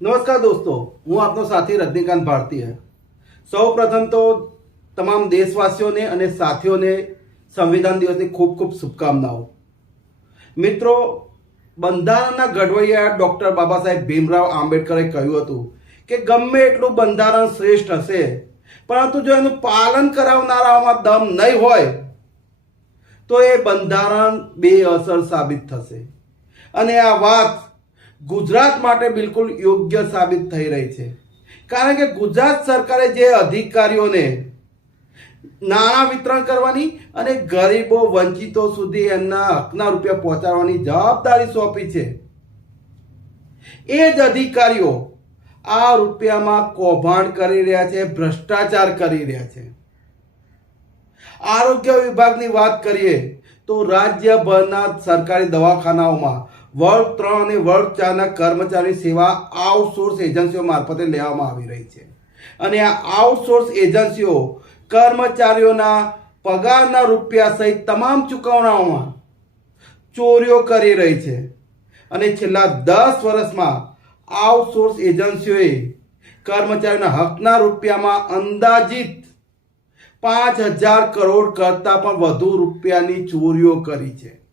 નમસ્કાર દોસ્તો, હું આપનો સાથી રજનીકાંત ભારતીય સૌ પ્રથમ તો તમામ દેશવાસીઓને અને સાથીઓને સંવિધાન દિવસની ખૂબ ખૂબ શુભકામનાઓ. મિત્રો, બંધારણના ઘડવૈયા ડૉક્ટર બાબા સાહેબ ભીમરાવ આંબેડકરે કહ્યું હતું કે ગમે એટલું બંધારણ શ્રેષ્ઠ હશે, પરંતુ જો એનું પાલન કરાવનારાઓમાં દમ નહીં હોય, તો એ બંધારણ બેઅસર સાબિત થશે. અને આ વાત ગુજરાત માટે બિલકુલ યોગ્ય સાબિત થઈ રહી છે. કારણ કે ગુજરાત સરકારે જે અધિકારીઓને નાણાં વિતરણ કરવાની અને ગરીબો વંચિતો સુધી એમના હકના રૂપિયા પહોંચાડવાની જવાબદારી સોંપી છે. એ જ અધિકારીઓ આ રૂપિયામાં કૌભાંડ કરી રહ્યા છે, ભ્રષ્ટાચાર કરી રહ્યા છે. આરોગ્ય વિભાગની વાત કરીએ તો રાજ્યભરના સરકારી દવાખાનાઓમાં વર્ગ ત્રણ અને વર્ગ ચારના કર્મચારી સેવા આઉટસોર્સ એજન્સીઓ મારફતે લેવામાં આવી રહી છે. અને આ આઉટસોર્સ એજન્સીઓ કર્મચારીઓના પગારના રૂપિયા સહિત તમામ ચૂકવણાઓમાં ચોરીઓ કરી રહી છે. અને છેલ્લા દસ વર્ષમાં આઉટસોર્સ એજન્સીઓએ કર્મચારીઓના હકના રૂપિયામાં અંદાજિત પાંચ હજાર કરોડ કરતાં પણ વધુ રૂપિયાની ચોરીઓ કરી છે.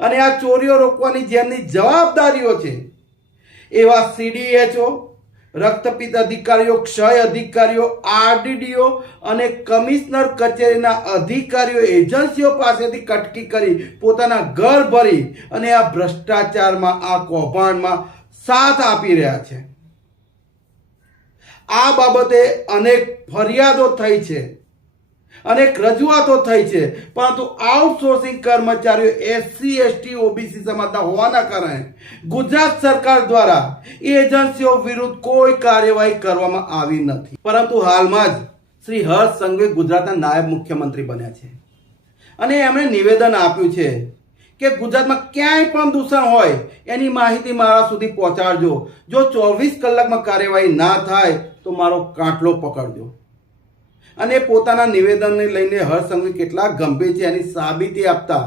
અને આ ચોરીઓ રોકવાની જેમની જવાબદારીઓ છે, એવા સીડીએચઓ રક્તપિત અધિકારીઓ, ક્ષય અધિકારીઓ આરડીડીઓ અને કમિશનર કચેરીના અધિકારીઓ, એજન્સીઓ પાસેથી કટકી કરી પોતાના ઘર ભરી અને આ ભ્રષ્ટાચારમાં, આ કૌભાંડમાં સાથ આપી રહ્યા છે. આ બાબતે અનેક ફરિયાદો થઈ છે. અનેક રજૂઆતો થઈ છે. પરંતુ આઉટસોર્સિંગ કર્મચારીઓ એસસી એસટી ઓબીસી સમાજના હોવાના કારણે ગુજરાત સરકાર દ્વારા એજન્સીઓ વિરુદ્ધ કોઈ કાર્યવાહી કરવામાં આવી નથી. પરંતુ હાલમાં જ શ્રી હર્ષ સંઘવી ગુજરાતના નાયબ મુખ્યમંત્રી બન્યા છે. અને એમણે નિવેદન આપ્યું છે કે ગુજરાતમાં ક્યાંય પણ દૂષણ હોય એની માહિતી મારા સુધી પહોંચાડજો. જો ચોવીસ કલાકમાં કાર્યવાહી ના થાય તો મારો કાંટલો પકડજો. અને પોતાના નિવેદનને લઈને હર્ષ કેટલા ગંભીર છે એની સાબિતી આપતા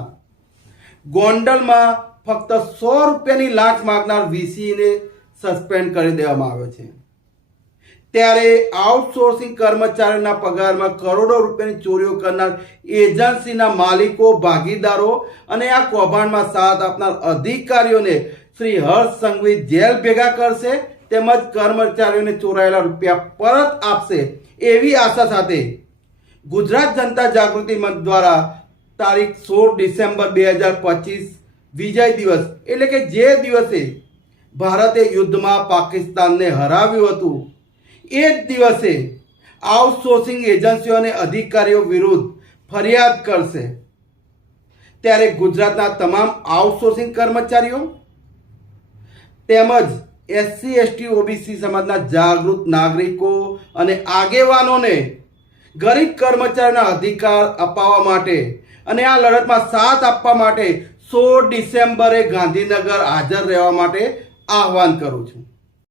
ગોંડલમાં ફક્ત સો રૂપિયાની લાંચ માગનાર વીસીને સસ્પેન્ડ કરી દેવામાં આવ્યો છે. ત્યારે આઉટસોર્સિંગ કર્મચારીઓના પગારમાં કરોડો રૂપિયાની ચોરીઓ કરનાર એજન્સીના માલિકો, ભાગીદારો અને આ કૌભાંડમાં સાથ આપનાર અધિકારીઓને શ્રી હર્ષ સંઘવી જેલ ભેગા કરશે તેમજ કર્મચારીઓને ચોરાયેલા રૂપિયા પરત આપશે એવી આશા સાથે ગુજરાત જનતા જાગૃતિ મંચ દ્વારા તારીખ સોળ ડિસેમ્બર બે હજાર પચીસ વિજય દિવસ એટલે કે જે દિવસે ભારતે યુદ્ધમાં પાકિસ્તાનને હરાવ્યું હતું, એ જ દિવસે આઉટસોર્સિંગ એજન્સીઓ અને અધિકારીઓ વિરુદ્ધ ફરિયાદ કરશે. ત્યારે ગુજરાતના તમામ આઉટસોર્સિંગ કર્મચારીઓ તેમજ એસસી એસટી ઓબીસી સમાજના જાગૃત નાગરિકો અને આગેવાનોને ગરીબ કર્મચારીના અધિકાર અપાવવા માટે અને આ લડતમાં સાથ આપવા માટે સોળ ડિસેમ્બરે ગાંધીનગર હાજર રહેવા માટે આહવાન કરું છું.